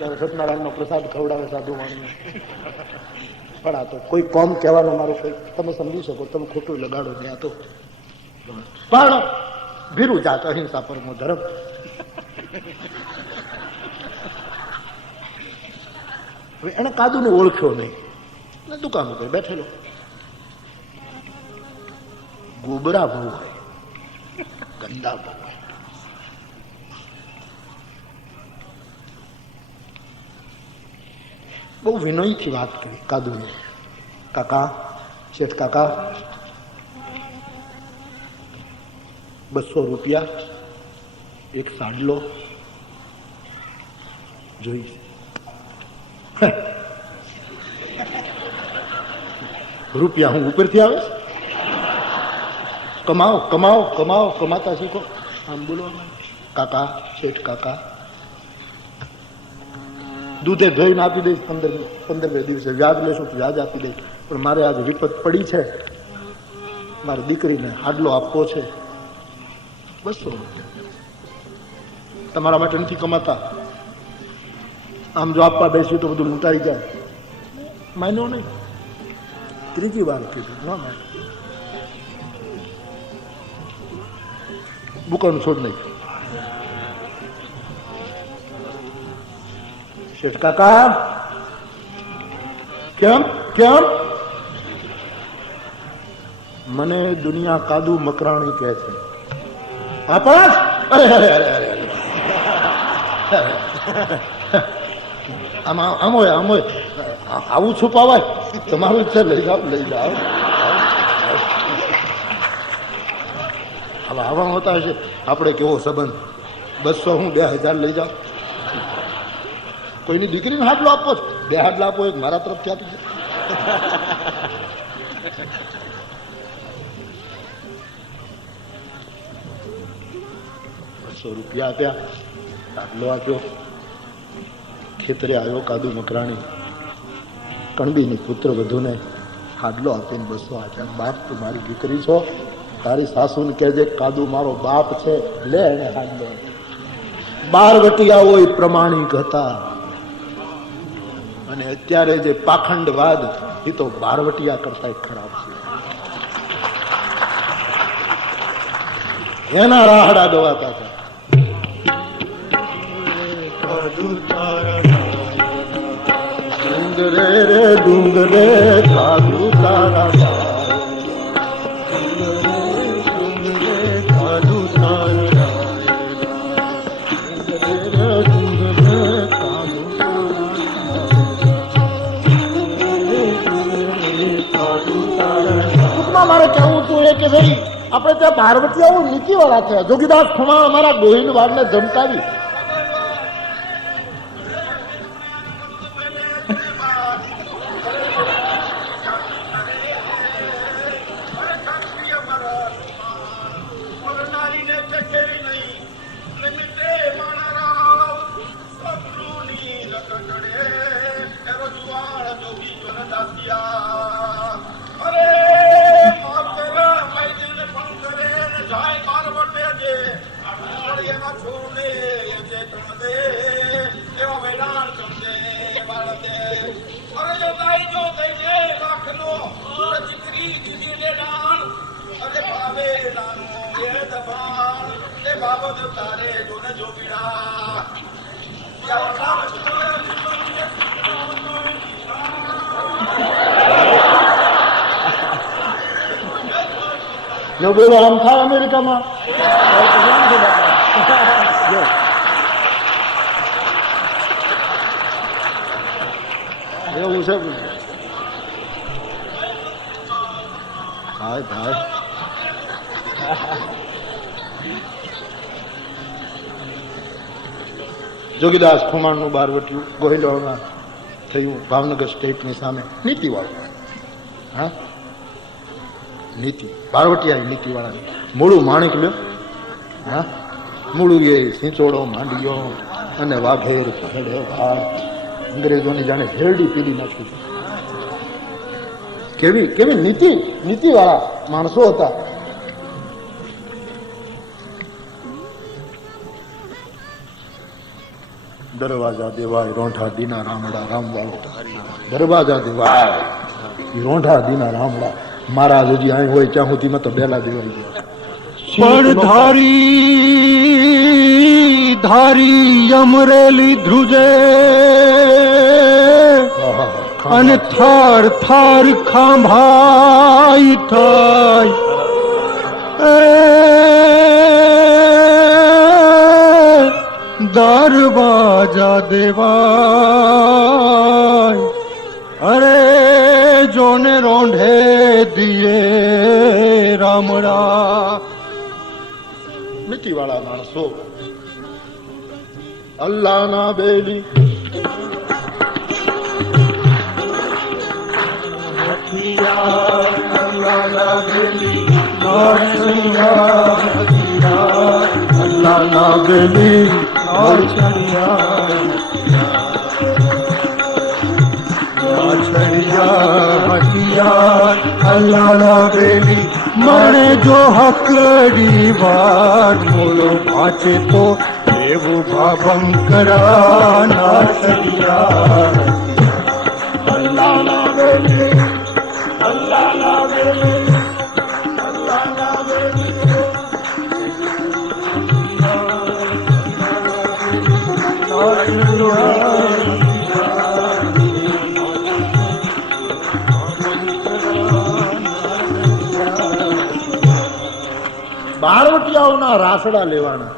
સત્યનારાયણ નો પ્રસાદ ખવડાવે સાધુ માણસ. પણ આ તો કોઈ કોમ કહેવાનો મારો કઈ તમે સમજી શકો, તમે ખોટું લગાડો ને. આ તો પણ ભીરું જાત અહિંસા પરમો ધર્મ. હવે એને કાદુને ઓળખ્યો નહીં, દુકાન ઉપર બેઠેલો. ગોબરા બહુ હોય, ગંદા બહુ હોય. બહુ વિનયથી વાત કરી કાદુને. કાકા, શેઠ કાકા, 200 રૂપિયા એક સાડલો જોઈ. રૂપિયા હું ઉપરથી આવે? કમાઓ કમાઓ કમાઓ, કમાતા શીખો. આમ બોલો કાકા, શેઠ કાકા. દૂધે ધોઈને આપી દઈશ 15 દિવસે. વ્યાજ લેશું તો વ્યાજ આપી દઈશ. પણ મારે આજ વિપત પડી છે, મારી દીકરીને હાડલો આપવો છે. 200 રૂપિયા તમારા માટે નથી કમાતા. આમ જો આપવા બેસ્યું તો બધું લૂંટાઈ જાય. માન્યો નહીં. ત્રીજી વાર કીધું ના માન્યો. દુકાન છોડ નહીં. શેઠ કાકા, કેમ કેમ? મને દુનિયા કાદુ મકરાણી કહે છે. આપસ અરે અરે અરે અરે આમ હોય આવું છુપાવાય? તમારું છે, લઈ જાઓ લઈ જાઓ. હવે આવા હોતા હશે આપણે કેવો સંબંધ? 200 હું 2000 લઈ જાઓ. કોઈની દીકરીને હાડલો આપો છો? 2 હાડલા આપો, એક મારા તરફથી આપી દે. 200 રૂપિયા આપ્યા, હાડલો આપ્યો. ખેતરે આવ્યો કાદુ મકરાણી. કણબીની પુત્ર વધુને હાડલો આપીને 200 આપ્યા. બાપ, તું મારી દીકરી છો, તારી સાસુને કહેજે કાદુ મારો બાપ છે, લે એને હાડલો. 12 વટિયાઓ પ્રમાણિક હતા. અને અત્યારે જે પાખંડવાદ, એ તો 12 વટિયા કરતા ખરાબ છે. એના રાહડા દવાતા હતા. ડુંગરે રે ડુંગરે કાદુ તારા, મારે કહેવું હતું એ કે ભાઈ આપણે ત્યાં 12 વટિયાઓ નીતિ વાળા છે. જોગીદાસ ખુમા અમારા ગોહિલ વાળને ધમકાવી. જો બોલો આમ થાય અમેરિકામાં. એવું છે ભાઈ ભાઈ. જોગીદાસ ખુમાણનું 12 વટિયું ગોહિલોમાં થયું ભાવનગર સ્ટેટની સામે. નીતિવાળું. હા, નીતિ 12 વટિયા નીતિ વાળાની. મૂળું માણિક લ્યો. હા, મૂળું એ સિંચોડો માંડ્યો અને વાઘેર ભરડે ભાર. અંગ્રેજોની જાણે હેરડી પીડી નાખ્યું છે. કેવી કેવી નીતિ વાળા માણસો હતા. દરવાજા દેવાય રોંઠા દીના રામડા રામવાળો દરવાજા દેવાય રોંઠા દીના રામડા. મહારાજ હજી અહીં હોય ત્યાં સુધીમાં તો બેલા દેવાઈ ગયા. પણ ધારી અમરેલી ધ્રુજે અને થાર થાર ખાંભાઈ થાય. દરવાજા દેવાય અરે જોને રોંઢે દિયે રામડા. મિટી વાળા માણસો અલ્લાહ ના બેલી અલ્લાહ ના બેલી બેલી મને જો હકડી વાર બોલો પાછે તો એવું ભાભંકરા નાચડિયા. અલ્લાહ ના બેલી અલ્લાહ ના બેલી અલ્લાહ ના બેલી બારવટિયાઓના રાસડા લેવાના,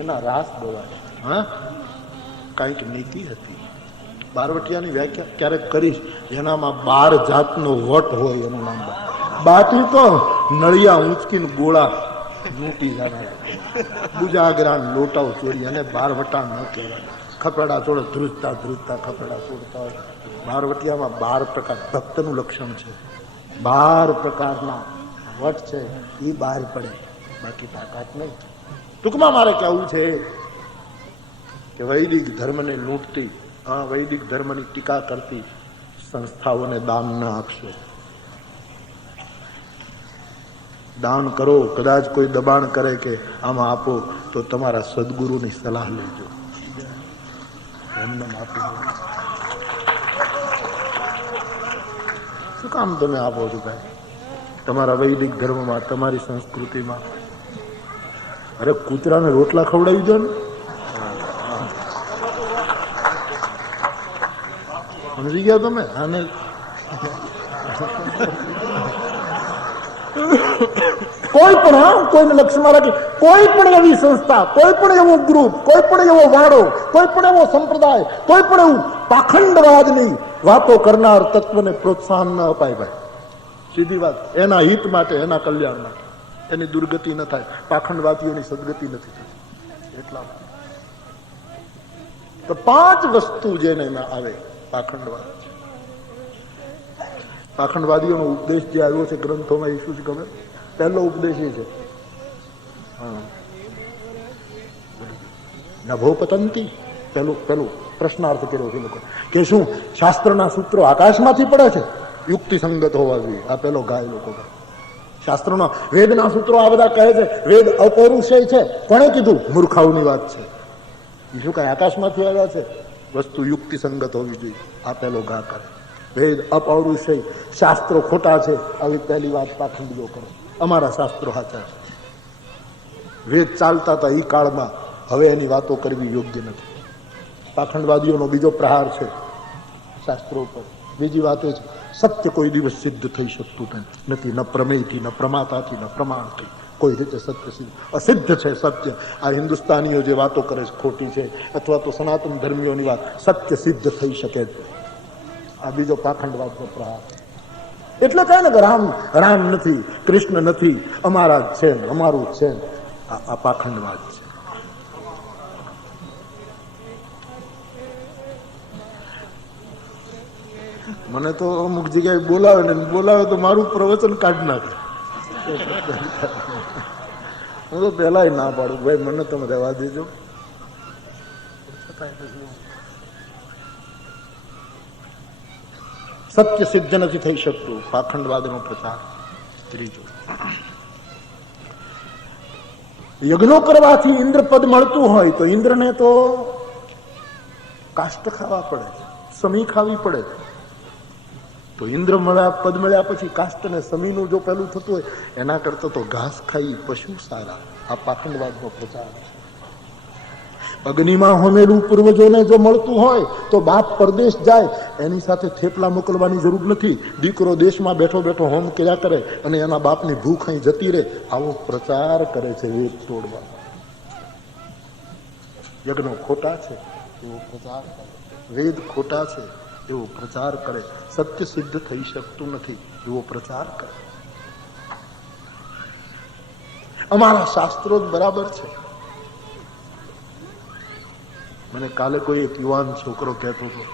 એના રાસ દેવાના. હા, કઈક નીતિ હતી. બારવટિયાની વ્યાખ્યા ક્યારેક કરીશ. એનામાં 12 જાતનો વટ હોય એનું નામ. બાકી તો નળિયા ઊંચકીને ગોળા લૂંટી જવાના, બુજાગરા લોટાઓ ચોરી, અને બારવટા ન કહેવાય. ખપેડા ચોડે ધ્રુજતા ધ્રુજતા ખપેડા ચોડતા હોય. બારવટિયામાં 12 પ્રકાર ભક્તનું લક્ષણ છે. 12 પ્રકારના વટ છે એ બહાર પડે, બાકી તાકાત નહીં. ટૂંકમાં મારે કહેવું છે કે વૈદિક ધર્મને લૂંટતી, વૈદિક ધર્મની ટીકા કરતી સંસ્થાઓને દાન ન આપશો. દાન કરો, કદાચ કોઈ દબાણ કરે કે આમાં આપો તો તમારા સદગુરુની સલાહ લેજો. એમને આપી દો. શું કામ તમે આપો છો ભાઈ? તમારા વૈદિક ધર્મમાં, તમારી સંસ્કૃતિમાં અરે કૂતરાને રોટલા ખવડાવી દો ને. સમજી ગયા તમે? આને કોઈ પણ, કોઈને લક્ષ્યમાં રાખી, કોઈ પણ એવી સંસ્થા, કોઈ પણ એવો ગ્રુપ, કોઈ પણ એવો વાડો, કોઈ પણ એવો સંપ્રદાય, કોઈ પણ એવું પાખંડવાદની વાતો કરનાર તત્વને પ્રોત્સાહન ન અપાય ભાઈ. સીધી વાત. એના હિત માટે, એના કલ્યાણ માટે. એની દુર્ગતિ ન થાય, પાખંડવાદીઓની સદગતિ નથી થતી. એટલા તો 5 વસ્તુ જેને આવે પાખંડવાદ. પાખંડવાદીઓનો ઉપદેશ જે આવ્યો છે ગ્રંથોમાં એ શું છે ખબર? પહેલો ઉપદેશ એ છે નભો પતંતી. પેલું પ્રશ્નાર્થ કર્યો છે લોકો કે શું શાસ્ત્રના સૂત્રો આકાશમાંથી પડે છે? યુક્તિ સંગત હોવા જોઈએ. આ પેલો ગાય લોકો કહે. શાસ્ત્રોના વેદના સૂત્રો આ બધા કહે છે વેદ અપૌરુષેય છે. કોણે કીધું? મૂર્ખાઓની વાત છે. એ શું કઈ આકાશમાંથી આવ્યા છે? વસ્તુ યુક્તિ સંગત હોવી જોઈએ. આ પેલો ગા કરે. વેદ અપૌરુષેય, શાસ્ત્રો ખોટા છે, આવી પહેલી વાત પાખંડીઓ કરે. અમારા શાસ્ત્રો સાચા છે. વેદ ચાલતા હતા એ કાળમાં, હવે એની વાતો કરવી યોગ્ય નથી. પાખંડવાદીઓનો બીજો પ્રહાર છે શાસ્ત્રો ઉપર. બીજી વાત એ છે સત્ય કોઈ દિવસ સિદ્ધ થઈ શકતું નથી. ન પ્રમેયથી, ન પ્રમાતાથી, ન પ્રમાણથી કોઈ રીતે સત્ય સિદ્ધ, અસિદ્ધ છે સત્ય. આ હિન્દુસ્તાનીઓ જે વાતો કરે છે ખોટી છે, અથવા તો સનાતન ધર્મીઓની વાત, સત્ય સિદ્ધ થઈ શકે. આ બીજો પાખંડવાદનો પ્રહાર. એટલે કહે ને કે રામ નથી, કૃષ્ણ નથી, અમારા જ છે, અમારું જ છે. આ પાખંડવાદ છે. મને તો અમુક જગ્યાએ બોલાવે તો મારું પ્રવચન કાઢી નાખે. હું તો પેલા ના પાડું, ભાઈ મને તમે રહેવા દેજો. સત્ય સિદ્ધ નથી થઈ શકતું. પાખંડવાદનો પ્રચાર. ત્રીજો, યજ્ઞો કરવાથી ઇન્દ્ર પદ મળતું હોય તો ઇન્દ્રને તો કાષ્ટ ખાવા પડે, સમી ખાવી પડે. તો ઇન્દ્ર મળ્યા, પદ મળ્યા પછી કાષ્ટ અને સમીનું જો પેલું થતું હોય એના કરતા તો ઘાસ ખાઈ પશુ સારા. આ પાખંડવાદનો પ્રચાર છે. અગ્નિમાં હોમેલું પૂર્વજોને જો મળતું હોય તો બાપ પરદેશ જાય એની સાથે થેપલા મોકલવાની જરૂર નથી. દીકરો દેશમાં બેઠો બેઠો હોમ કર્યા કરે અને એના બાપની ભૂખ અહીં જતી રહે. આવો પ્રચાર કરે છે વેદ તોડવા. યજ્ઞો ખોટા છે એવો પ્રચાર કરે, વેદ ખોટા છે એવો પ્રચાર કરે, સત્ય સિદ્ધ થઈ શકતું નથી એવો પ્રચાર કરે. અમારા શાસ્ત્રો જ બરાબર છે. મને કાલે કોઈ એક યુવાન છોકરો કહેતો હતો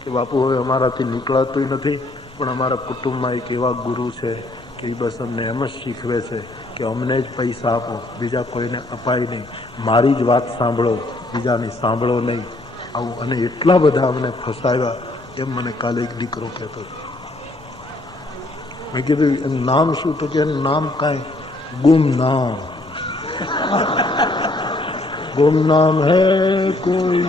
કે બાપુ હવે અમારાથી નીકળાતું નથી, પણ અમારા કુટુંબમાં એક એવા ગુરુ છે કે એ બસ અમને એમ જ શીખવે છે કે અમને જ પૈસા આપો, બીજા કોઈને અપાય નહીં, મારી જ વાત સાંભળો, બીજાની સાંભળો નહીં. આવું અને એટલા બધા અમને ફસાવ્યા એમ મને કાલે એક દીકરો કહેતો હતો. મેં કીધું એનું નામ શું? તો કે એનું નામ કાંઈ ગુમનામ. ગુમનામ હે કોઈ.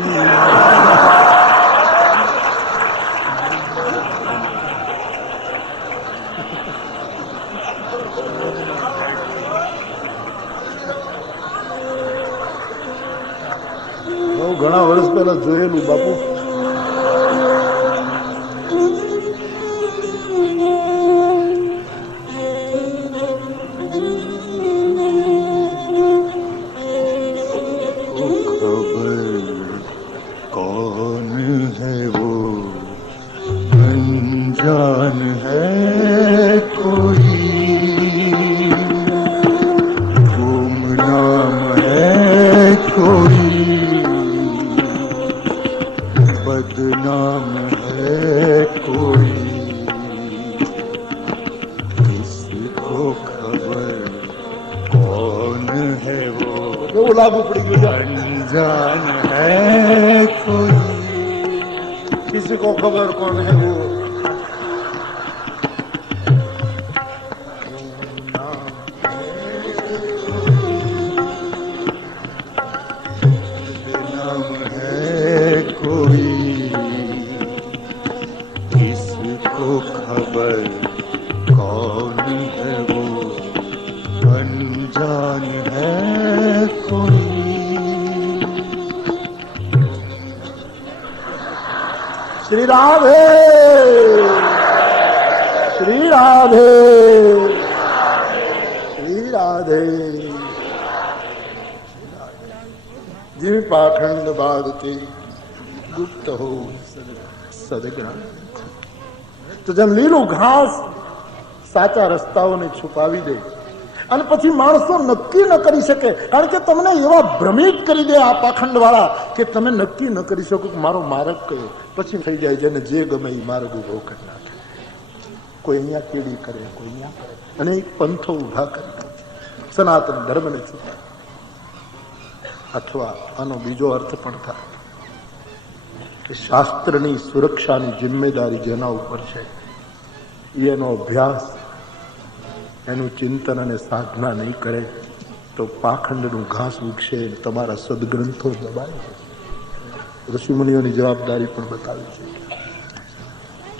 ઘણા વર્ષ પહેલા જોયેલું બાપુ. लागू पड़ गया. अनजान है कोई, किसी को खबर कौन है वो. नाम है कोई, किसको खबर कौन है वो. अनजान है कोई. श्री राधे, श्री राधे, श्री राधे. जिन पाखंड बाधते गुप्त हो सदग्रहण. તો જેમ લીલું ઘાસ સાચા રસ્તાઓને છુપાવી દે અને પછી માણસો નક્કી ન કરી શકે, કારણ કે તમને એવા ભ્રમિત કરી દે આ પાખંડ વાળા કે તમે નક્કી ન કરી શકો કે મારો માર્ગ કયો. પછી થઈ જાય જેને જે ગમે એ માર્ગ ઉભો કરી નાખે. કોઈ અહીંયા કેડી કરે, કોઈ અહીંયા કરે અને એ પંથો ઉભા કરી સનાતન ધર્મને છુપાવે. અથવા આનો બીજો અર્થ પણ થાય કે શાસ્ત્રની સુરક્ષાની જિમ્મેદારી જેના ઉપર છે એનો અભ્યાસ, એનું ચિંતન અને સાધના નહીં કરે તો પાખંડનું ઘાસ ઉગશે, તમારા સદગ્રંથો દબાય. ઋષિમુનિઓની જવાબદારી પણ બતાવી છે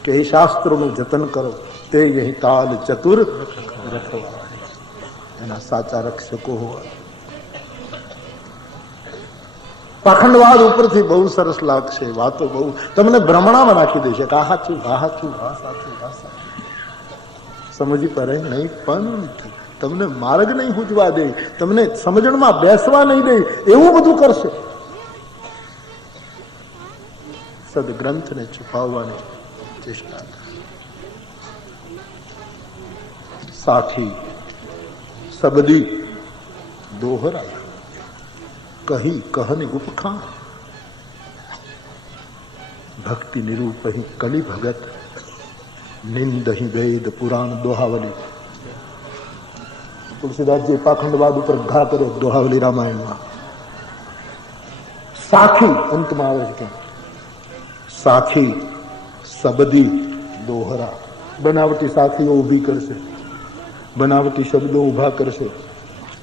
કે એ શાસ્ત્રોનું જતન કરો, તે અહીં તાલ ચતુર રખવા, એના સાચા રક્ષકો હોવા. પાખંડવાદ ઉપરથી બહુ સરસ લાગશે, વાતો બહુ તમને ભ્રમણામાં નાખી દેશે કે આ સાચું, આ સાચું, આ સાચું, આ સાચું. સમજી પડે નહીં, પણ તમને માર્ગ નહીં સૂચવા દે, તમને સમજણમાં બેસવા નહીં દે, એવું બધું કરશે. સદગ્રંથને છુપાવવાની ચેષ્ટા કરે. સાથી સબદી દોહરા કહી કહની ઉપખાન. ભક્તિ નિરૂપહી કલી ભગત નિંદહી વેદ પુરાણ દોહાવલી. તુલસીદાસજી પાખંડવાદ ઉપર ઘા કર્યો દોહાવલી રામાયણમાં. સાખી અંતમાં આવે છે, સાખી સબદી દોહરા. બનાવટી સાથીઓ ઊભી કરશે, બનાવટી શબ્દો ઊભા કરશે,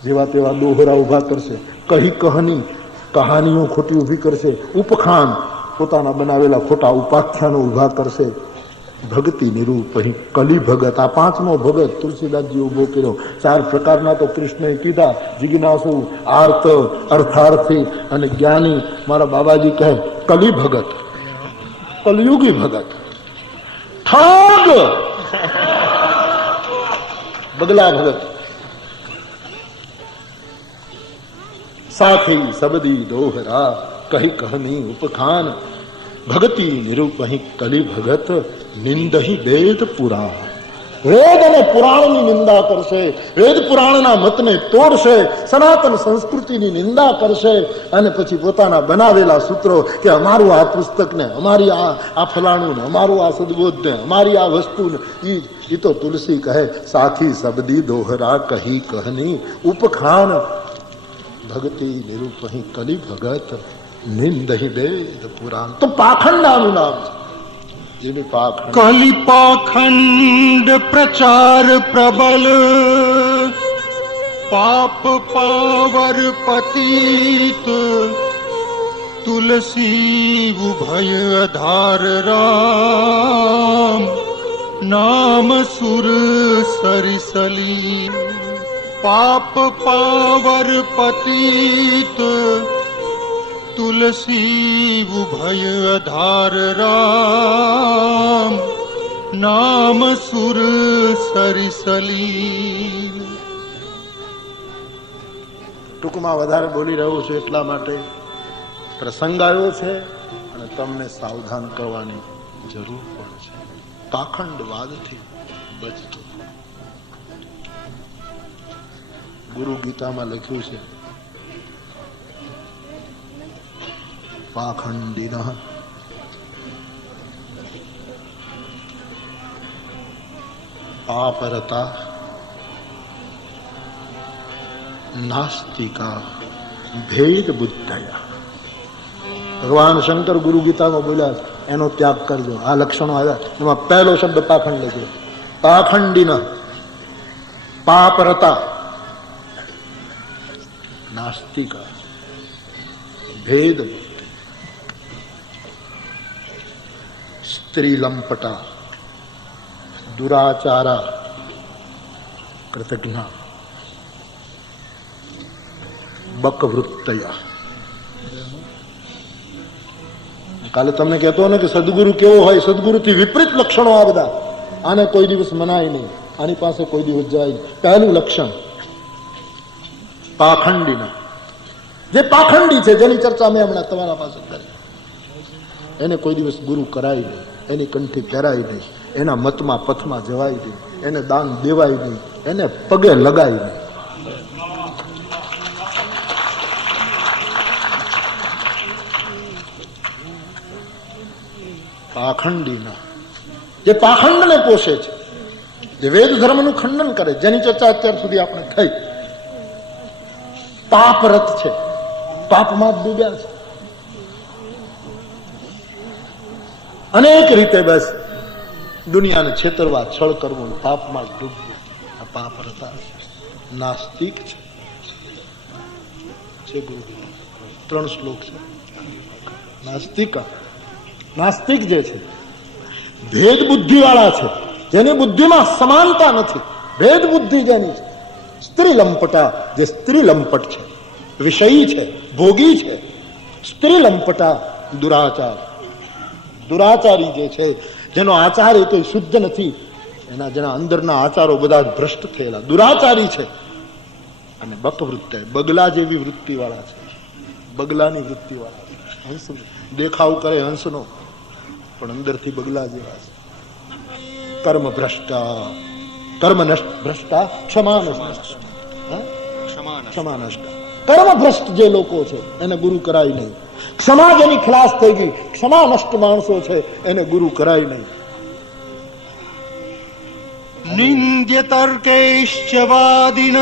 જેવા તેવા દોહરા ઊભા કરશે, કહી કહની કહાનીઓ ખોટી ઊભી કરશે. ઉપખાન પોતાના બનાવેલા ખોટા ઉપાખ્યાનો ઉભા કરશે. ભક્તિ નિરૂપ અહીં કલી ભગત, આ પાંચમો ભગત તુલસીદાસજી ઉભો કર્યો. 4 પ્રકારના તો કૃષ્ણએ કીધા, જિજ્ઞાસુ, આર્ત, અર્થાર્થી અને જ્ઞાની. મારા બાબાજી કહે કલી ભગત, કલયુગી ભગત, ઠાગ બગલા ભગત. સાથી સબદી દોહરા કહી કહની ઉપખાન, ભગતિ નિરૂપ અહીં કલી ભગત નિંદહી વેદ પુરાણ. વેદ અને પુરાણની નિંદા કરશે, વેદ પુરાણના મતને તોડશે, સનાતન સંસ્કૃતિની નિંદા કરશે અને પછી પોતાના બનાવેલા સૂત્રો કે અમારું આ પુસ્તક ને, અમારી આ ફલાણું ને, અમારું આ સદબોધ ને, અમારી આ વસ્તુ ને, ઈ તો તુલસી કહે સાથી સબદી દોહરા કહી કહની ઉપખાન, ભગતિ નિરૂપ અહીં કલી ભગત નિંદહી વેદ પુરાણ. તો પાખંડાનું નામ છે. કલિ પાખંડ પ્રચાર પ્રબલ, પાપ પાવર પતિત, તુલસી ઉભય આધાર રામ, નામ સુર સરિસલી. પાપ પાવર પતિત, તુલસી ઉભય આધાર રામ, નામ સુર સરિસલી. ટૂંકમાં વધારે બોલી રહ્યો છું એટલા માટે પ્રસંગ આવ્યો છે અને તમને સાવધાન કરવાની જરૂર પણ છે. પાખંડવાદથી બચતો. ગુરુ ગીતામાં લખ્યું છે પાખંડિનઃ પાપરતા નાસ્તિકા ભેદ બુદ્ધયા. ભગવાન શંકર ગુરુ ગીતામાં બોલ્યા એનો ત્યાગ કરજો. આ લક્ષણો આવ્યા, એમાં પહેલો શબ્દ પાખંડ લખ્યો. પાખંડિનઃ પાપરતા નાસ્તિકા ભેદ બુદ્ધિ, સ્ત્રી લંપટા, દુરાચારા, કૃતજ્ઞા, બકવૃત્તયા. કાલે તમને કહેતો ને કે સદગુરુ કેવો હોય, સદગુરુથી વિપરીત લક્ષણો આ બધા. આને કોઈ દિવસ મનાય નહીં, આની પાસે કોઈ દિવસ જાય નહીં. પહેલું લક્ષણ પાખંડીના. જે પાખંડી છે, જેની ચર્ચા મેં હમણાં તમારા પાસે કરી, એને કોઈ દિવસ ગુરુ કરાય નહીં, એની કંઠી પહેરાય નહીં, એના મતમાં પથમાં જવાય નહીં, એને દાન દેવાય નહીં, એને પગે લગાય નહીં. પાખંડીના, જે પાખંડને પોષે છે, જે વેદ ધર્મનું ખંડન કરે, જેની ચર્ચા અત્યાર સુધી આપણે થઈ. પાપરત છે, પાપમાં જ ડૂબ્યા છે. અનેક રીતે બસ દુનિયાને છેતરવા, છળ કરવું, પાપમાં જ ડૂબવું. આ પાપરતા નાસ્તિક છે. ગુરુ 3 શ્લોક છે. નાસ્તિકા, નાસ્તિક જે છે, ભેદ બુદ્ધિ વાળા છે, જેની બુદ્ધિમાં સમાનતા નથી, ભેદ બુદ્ધિ જેની છે. સ્ત્રી લંપટા, જે સ્ત્રી લંપટ છે, વિષયી છે, ભોગી છે. સ્ત્રી લંપટા, દુરાચાર, દુરાચારી જે છે, જેનો આચાર એ તો શુદ્ધ નથી, જેના અંદરના આચારો બધા જ ભ્રષ્ટ થયેલા, દુરાચારી છે. અને બકવૃત્તિ, બગલા જેવી વૃત્તિ વાળા છે, બગલાની વૃત્તિ વાળા છે. હંસ દેખાવ કરે હંસનો, પણ અંદરથી બગલા જેવા છે. કર્મ ભ્રષ્ટા, કર્મ નષ્ટ ભ્રષ્ટા, ક્ષમા નષ્ટ, ક્ષમા નષ્ટ. કર્મ ભ્રષ્ટ જે લોકો છે એને ગુરુ કરાય નહીં. ક્ષમા જેની ખલાસ થઈ ગઈ, ક્ષમા નષ્ટ માણસો છે એને ગુરુ કરાય નહીં. નિંદ્ય તર્કૈશ્ચ વાદિનઃ,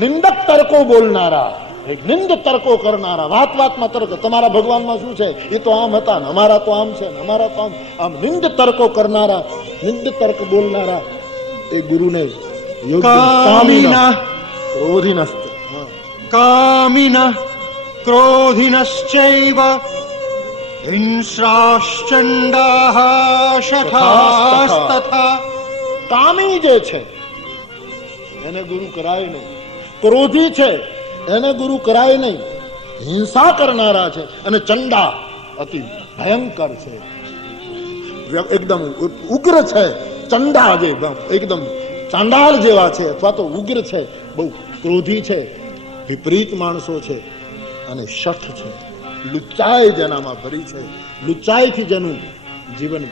નિંદક તર્કો બોલનારા, નિંદ તર્કો કરનારા, વાત વાતમાં તર્ક, તમારા ભગવાનમાં શું છે, એ તો આમ હતા ને અમારા તો આમ છે ને અમારા તો આમ નિંદ તર્કો કરનારા, નિંદ તર્ક બોલનારા એ ગુરુને કામિના ક્રોધિનસ્ત, કામિનઃ ક્રોધિનશ્ચૈવ हिंस्राश्चण्डाः शठास्तथा કામી જે છે એને ગુરુ કરાય નહીં, ક્રોધી છે એને ગુરુ કરાય નહીં, હિંસા કરનારા છે અને ચંડા અતિ ભયંકર છે, એકદમ ઉગ્ર છે, ચંડા જે એકદમ ચાંડાળ જેવા છે અથવા તો ઉગ્ર છે, બહુ ક્રોધી છે, વિપરીત માણસો છે અને શઠ છે, લુચ્ચાઈ જેનામાં ભરી છે, લુચ્ચાઈથી જેનું જીવન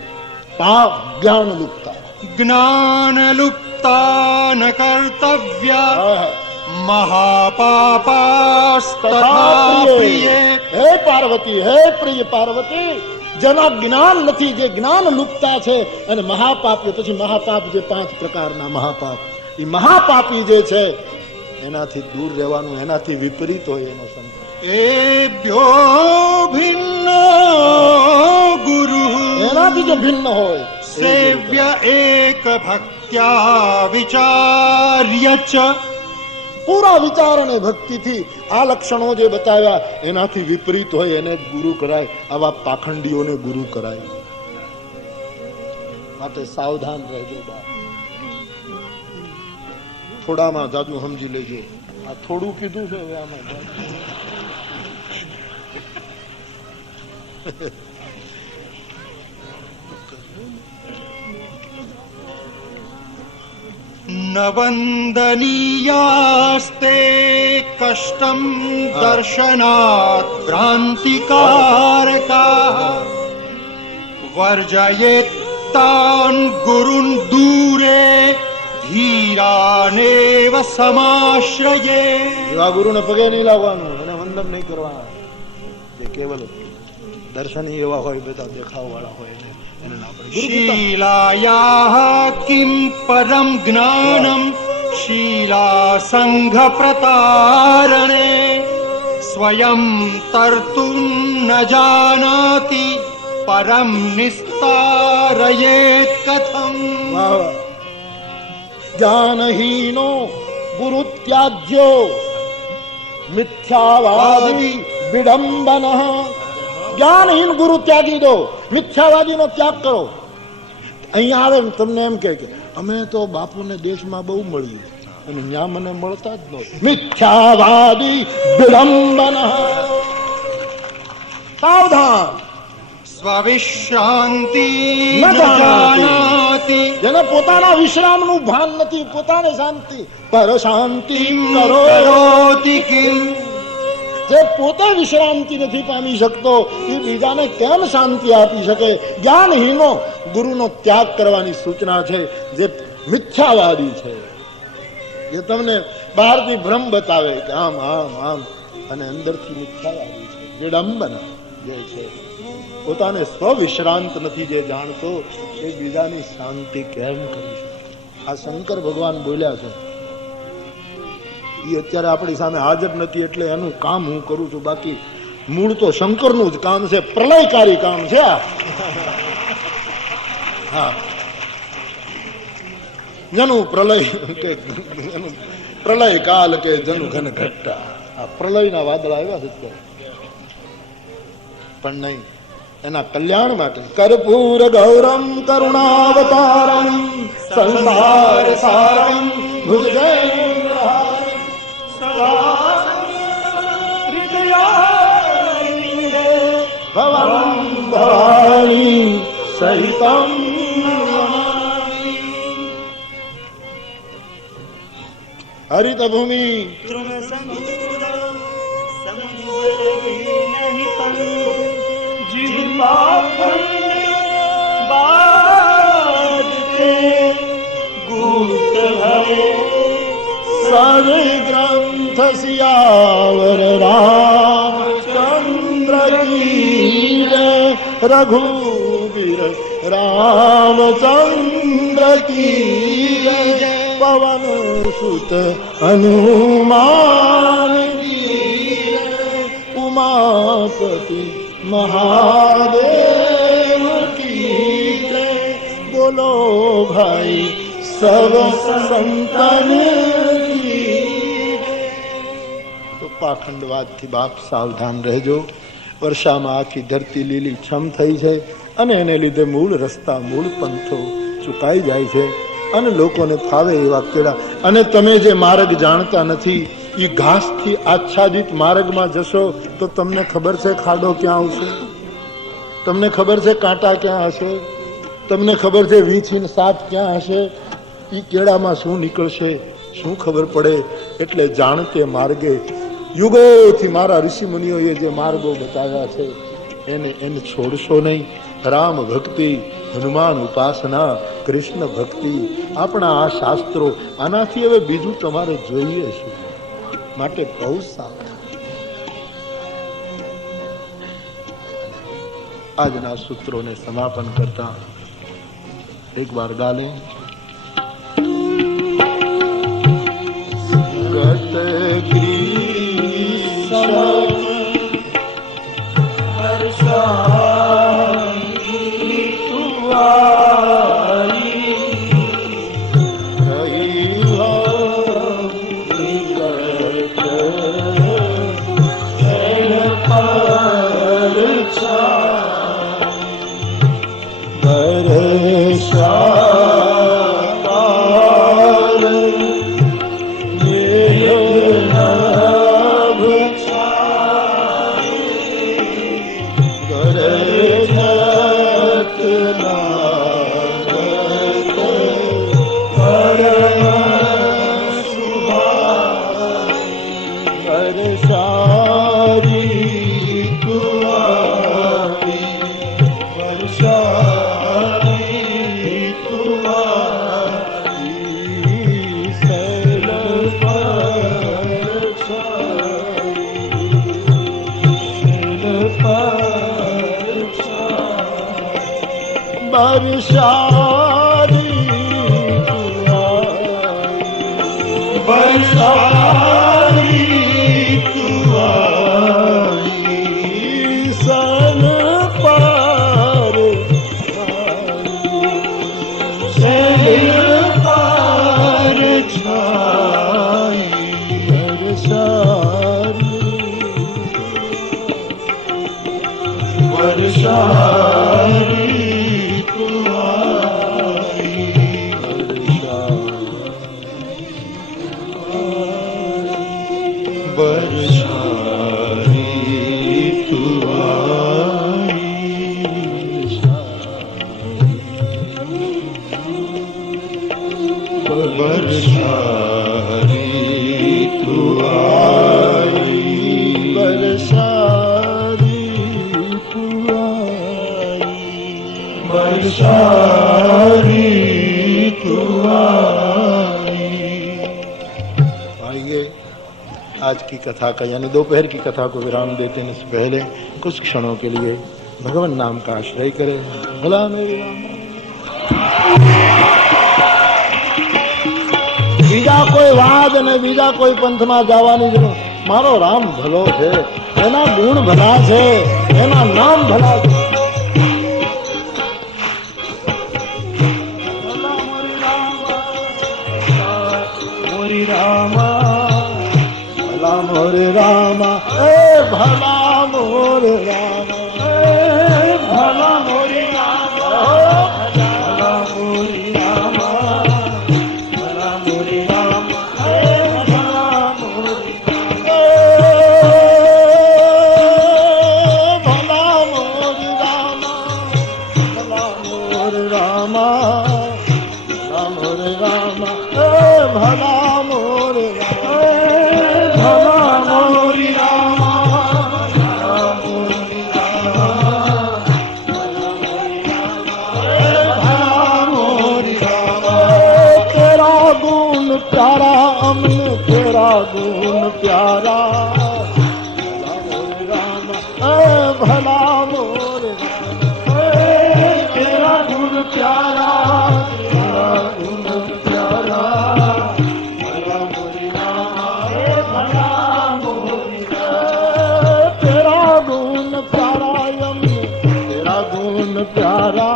પાપ જ્ઞાન લુપ્તા ज्ञानलुप्ता न कर्तव्या महापापास्तथा प्रिये। હે પાર્વતી, હે પ્રિય પાર્વતી, જેના જ્ઞાન નથી, જે જ્ઞાન લુપ્તા છે અને મહાપાપી, પછી મહાપાપ જે 5 પ્રકારના મહાપાપ, એ મહાપાપી જે છે એનાથી દૂર રહેવાનું, એનાથી વિપરીત હોય એનો સંકલ્પ. एभ्यो भिन्नो गुरु એનાથી જો ભિન્ન હોય सेव्य एक भक्त्या विचार्य च। પૂરા વિચાર અને ભક્તિથી આ લક્ષણો જે બતાવ્યા એનાથી વિપરીત હોય એને ગુરુ કરાય, આવા પાખંડીઓને ગુરુ કરાય. માટે સાવધાન રહેજો બાપ. થોડામાં જાજુ સમજી લેજો. આ થોડું કીધું છે હવે આમાં न वन्दनीयास्ते कष्टं दर्शनात् भ्रान्तिकारकाः वर्जयेत्तान् गुरुन् दूरे धीरानेव समाश्रये। એવા ગુરુને પગે નહીં લાવવાનું, એને વંદન નહીં કરવાના, જે કેવલ દર્શની એવા હોય, બધા દેખાવ વાળા હોય એને ના પડે. शीलायाः किं परं ज्ञानं शीला संघ प्रतारणे स्वयं तर्तुं न जानाति परं निस्तारयेत् कथम्। ज्ञानहीनो गुरु त्याज्यो मिथ्यावादी विडंबन. જ્ઞાનહીન ગુરુ ત્યાગી દો, મિથ્યાવાદીનો ત્યાગ કરો. અહીંયા આવે તમને એમ કે અમે તો બાપુને દેશમાં બહુ મળ્યું અને ત્યાં મને મળતા જ નહોતું. મિથ્યાવાદી વિડંબન. સાવધાન. સ્વવિશ્રાંતિ ન જાનાતિ, જેને પોતાના વિશ્રામનું ભાન નથી, પોતાને શાંતિ પર શાંતિ કરોતિ કિમ, જે પોતે વિશ્રાંતિ નથી પામી શકતો એ બીજાને કેમ શાંતિ આપી શકે. જ્ઞાનહીનો ગુરુનો ત્યાગ કરવાની સૂચના છે. જે મિથ્યાવાદી છે, જે તમને બહારથી ભ્રમ બતાવે કે આમ આમ આમ અને અંદરથી મિથ્યાવાદી છે, વિડંબન જે છે, પોતાને સ્વવિશ્રાંત નથી જે જાણતો એ બીજાની શાંતિ કેમ કરી શકે. આ શંકર ભગવાન બોલ્યા છે. એ અત્યારે આપણી સામે હાજર નથી એટલે એનું કામ હું કરું છું, બાકી મૂળ તો શંકરનું જ કામ છે, પ્રલયકારી કામ છે. હા, જેનું પ્રલય કે પ્રલય કાલ કે જનું ઘન ઘટ્ટા, આ પ્રલયના વાદળ આવ્યા છે પણ નહીં, એના કલ્યાણ માટે. કર્પૂર ગૌરમ કરુણાવતારમ સંસાર સારમ ભુજગેન્દ્રહારી ભવં ભવાણી સહિતમ. હરિત ભૂમિ સર્વે ગ્રંથ સિયાવર રામચંદ્ર કી જય, રઘુવીર રામચંદ્ર કી જય, પવન સુત હનુમાન કી જય, ઉમાપતિ મહાદેવ કી જય. બોલો ભાઈ સબ સંતન. પાખંડવાદથી બાપ સાવધાન રહેજો. વર્ષામાં આખી ધરતી લીલી છમ થઈ છે અને એને લીધે મૂળ રસ્તા મૂળ પંથો ચૂકાઈ જાય છે અને લોકોને ફાવે એવા કેળા. અને તમે જે માર્ગ જાણતા નથી એ ઘાસથી આચ્છાદિત માર્ગમાં જશો તો તમને ખબર છે ખાડો ક્યાં આવશે, તમને ખબર છે કાંટા ક્યાં હશે, તમને ખબર છે વીંછીને સાપ ક્યાં હશે, એ કેળામાં શું નીકળશે શું ખબર પડે. એટલે જાણતે માર્ગે યુગોથી મારા ઋષિ મુનિઓએ જે માર્ગો બતાવ્યા છે એને છોડશો નહીં. રામ ભક્તિ, હનુમાન ઉપાસના, કૃષ્ણ ભક્તિ, આપણા આ શાસ્ત્રો, આનાથી હવે બીજું તમારે જોઈએ શું? માટે બહુ સાવધાન. આજના સૂત્રોને સમાપન કરતા એક વાર ગાલે ગત आज की कथा का यानी दोपहर की कथा को विराम देते हैं इससे पहले कुछ क्षणों के लिए भगवान नाम का आश्रय करें. भला मेरी राम. બીજા કોઈ વાદ અને બીજા કોઈ પંથમાં જવાની જરૂર. મારો રામ ભલો છે, એના ગુણ ભલા છે, એના નામ ભલા છે. મોરે રામા એ ભલા મોરે રામા એ ભલા મોરે રામા ભલા મોરે રામા ભલા મોરે રામા એ ભલા મોરે ભલા મોરે રામા ભલા મોરે રામા એ ભલા મોરે गुण प्यारा भला मोर तेरा गुण प्यारा तेरा गुण प्यारा भला मोर भला मोर तेरा गुण प्यारा तेरा गुण प्यारा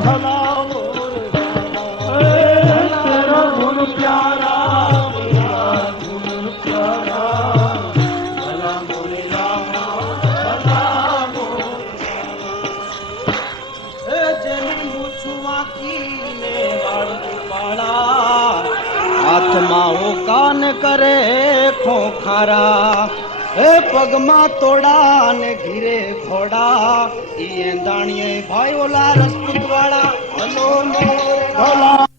भला मोर प्यारा નાખીને વાળુપાળા હાથમાં ઓ કાન કરે ખોખારા હે પગમાં તોડા ને ઘીરે ઘોડા ઈ એંધાણીએ ભાઈ ઓલા રસપૂત વાળા હલો મોર ભલા